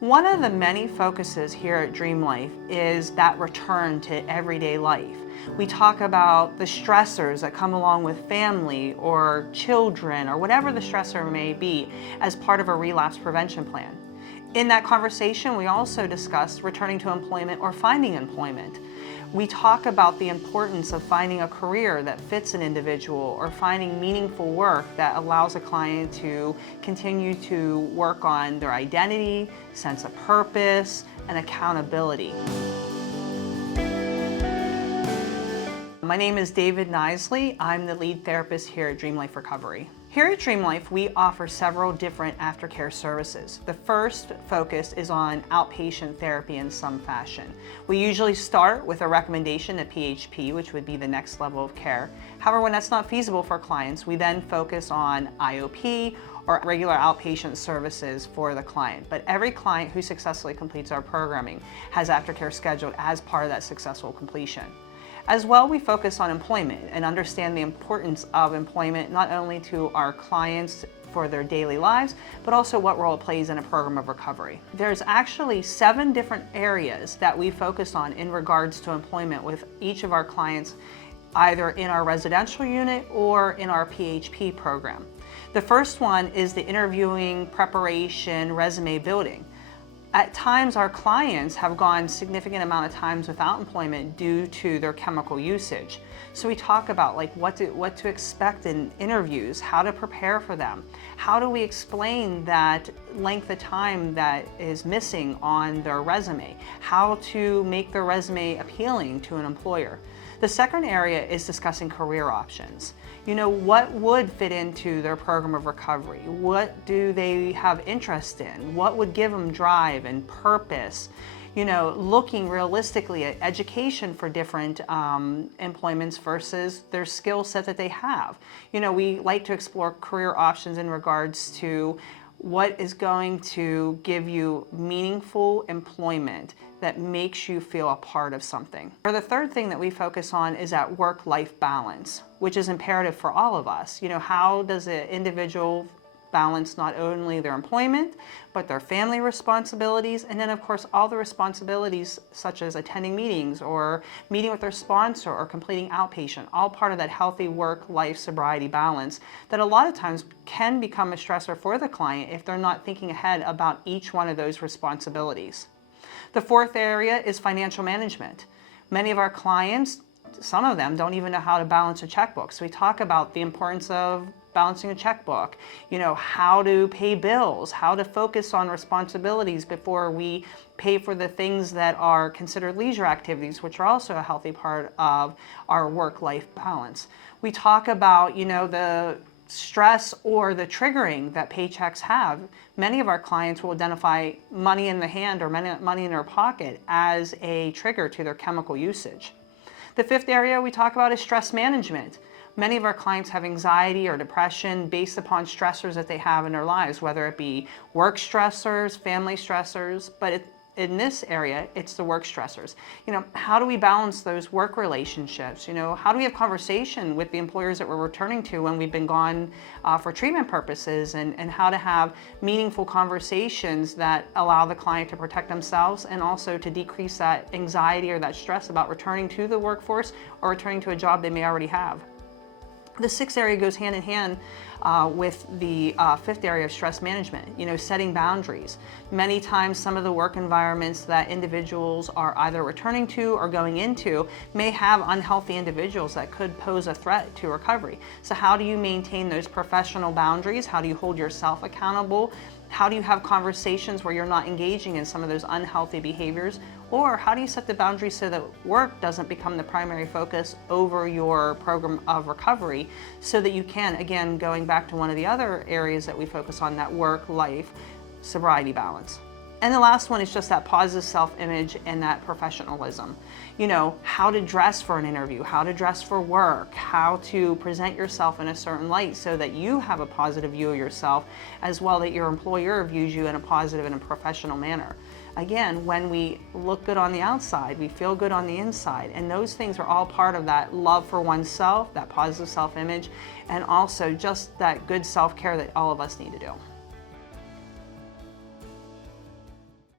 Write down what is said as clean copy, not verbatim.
One of the many focuses here at DreamLife is that return to everyday life. We talk about the stressors that come along with family or children or whatever the stressor may be as part of a relapse prevention plan. In that conversation, we also discuss returning to employment or finding employment. We talk about the importance of finding a career that fits an individual or finding meaningful work that allows a client to continue to work on their identity, sense of purpose, and accountability. My name is Knisely. I'm the lead therapist here at DreamLife Recovery. Here at DreamLife, we offer several different aftercare services. The first focus is on outpatient therapy in some fashion. We usually start with a recommendation to PHP, which would be the next level of care. However, when that's not feasible for clients, we then focus on IOP or regular outpatient services for the client. But every client who successfully completes our programming has aftercare scheduled as part of that successful completion. As well, we focus on employment and understand the importance of employment not only to our clients for their daily lives, but also what role it plays in a program of recovery. There's actually 7 different areas that we focus on in regards to employment with each of our clients, either in our residential unit or in our PHP program. The first one is the interviewing, preparation, resume building. At times, our clients have gone significant amount of times without employment due to their chemical usage. So we talk about what to expect in interviews, how to prepare for them. How do we explain that length of time that is missing on their resume? How to make their resume appealing to an employer. The second area is discussing career options. What would fit into their program of recovery? What do they have interest in? What would give them drive and purpose? Looking realistically at education for different employments versus their skill set that they have. We like to explore career options in regards to what is going to give you meaningful employment that makes you feel a part of something. Or the third thing that we focus on is that work-life balance, which is imperative for all of us. How does an individual balance not only their employment, but their family responsibilities, and then of course all the responsibilities such as attending meetings or meeting with their sponsor or completing outpatient, all part of that healthy work-life sobriety balance that a lot of times can become a stressor for the client if they're not thinking ahead about each one of those responsibilities. The fourth area is financial management. Many of our clients, some of them don't even know how to balance a checkbook. So we talk about the importance of balancing a checkbook, how to pay bills, how to focus on responsibilities before we pay for the things that are considered leisure activities, which are also a healthy part of our work-life balance. We talk about, the stress or the triggering that paychecks have. Many of our clients will identify money in the hand or money in their pocket as a trigger to their chemical usage. The fifth area we talk about is stress management. Many of our clients have anxiety or depression based upon stressors that they have in their lives, whether it be work stressors, family stressors, but in this area, it's the work stressors. How do we balance those work relationships? How do we have conversation with the employers that we're returning to when we've been gone for treatment purposes, and how to have meaningful conversations that allow the client to protect themselves and also to decrease that anxiety or that stress about returning to the workforce or returning to a job they may already have. The sixth area goes hand in hand with the fifth area of stress management, setting boundaries. Many times some of the work environments that individuals are either returning to or going into may have unhealthy individuals that could pose a threat to recovery. So how do you maintain those professional boundaries? How do you hold yourself accountable? How do you have conversations where you're not engaging in some of those unhealthy behaviors? Or how do you set the boundaries so that work doesn't become the primary focus over your program of recovery so that you can, again, going back to one of the other areas that we focus on, that work-life sobriety balance. And the last one is just that positive self-image and that professionalism. How to dress for an interview, how to dress for work, how to present yourself in a certain light so that you have a positive view of yourself, as well that your employer views you in a positive and a professional manner. Again, when we look good on the outside, we feel good on the inside, and those things are all part of that love for oneself, that positive self-image, and also just that good self-care that all of us need to do.